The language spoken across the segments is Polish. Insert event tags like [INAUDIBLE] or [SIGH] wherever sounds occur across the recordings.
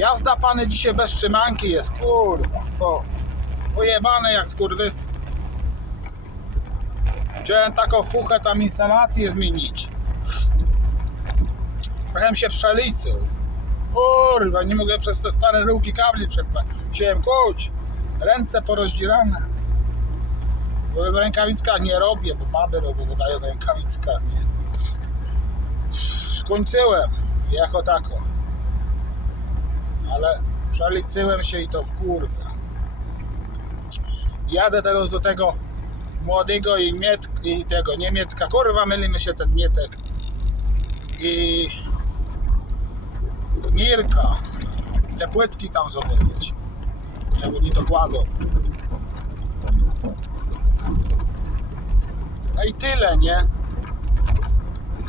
Jazda pany dzisiaj bez trzymanki jest, kurwa. Pojebane jak skurwys. Chciałem taką fuchę tam instalację zmienić. Trochę się przeliczył. Kurwa, nie mogę przez te stare ruki kabli przepchać. Chciałem kuć. Ręce porozdzierane. Bo w rękawiczkach nie robię, bo baby robią, bo dają w rękawiczkach, nie? Skończyłem jako tako. Ale przeliczyłem się i to w kurwę. Jadę teraz do tego młodego i, miet, i tego, nie Mietka, kurwa mylimy się ten Mietek i Mirka te płytki tam zobaczyć żeby oni to kładą no i tyle, nie?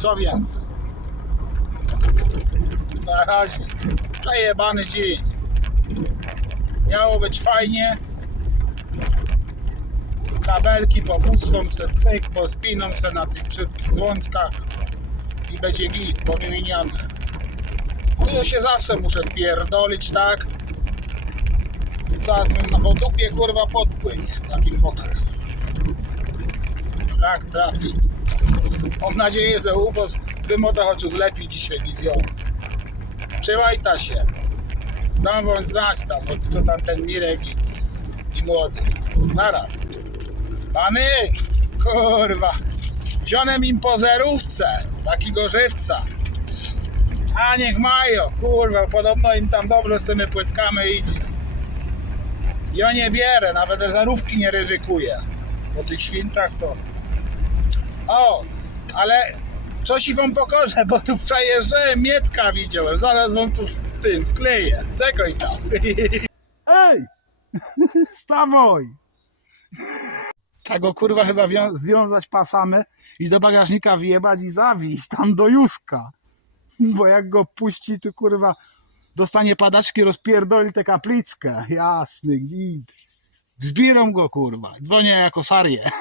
co więcej na razie przejebany dzień miało być fajnie kabelki popustą se cyk, pospiną se na tych szybkich łączkach i będzie git powymieniane. No ja się zawsze muszę pierdolić, tak? Zaraz bym na podupie kurwa podpłynie takim mokrym. Tak trafi. Mam nadzieję, że ubos wymota chociaż lepiej dzisiaj niż ją. Trzymaj ta się. Dam wam znać tam, bo co tam ten Mirek i, i młody. Nara. Pany, kurwa, wziąłem im po zerówce, takiego żywca. A niech mają, kurwa, podobno im tam dobrze z tymi płytkami idzie. Ja nie bierę, nawet zarówki nie ryzykuję. Po tych świętach to... O, ale coś wam pokażę, bo tu przejeżdżałem, Mietka widziałem, zaraz wam tu w tym wkleję. Czekaj tam. [LAUGHS] Ej, [LAUGHS] stawoj. Trzeba go kurwa chyba wią- związać pasamy i do bagażnika wjebać i zawieźć tam do Józka. [LAUGHS] Bo jak go puści, to kurwa dostanie padaczki, rozpierdoli tę kaplickę. Jasny git. Zbieram go kurwa. Dzwonię jako sarię.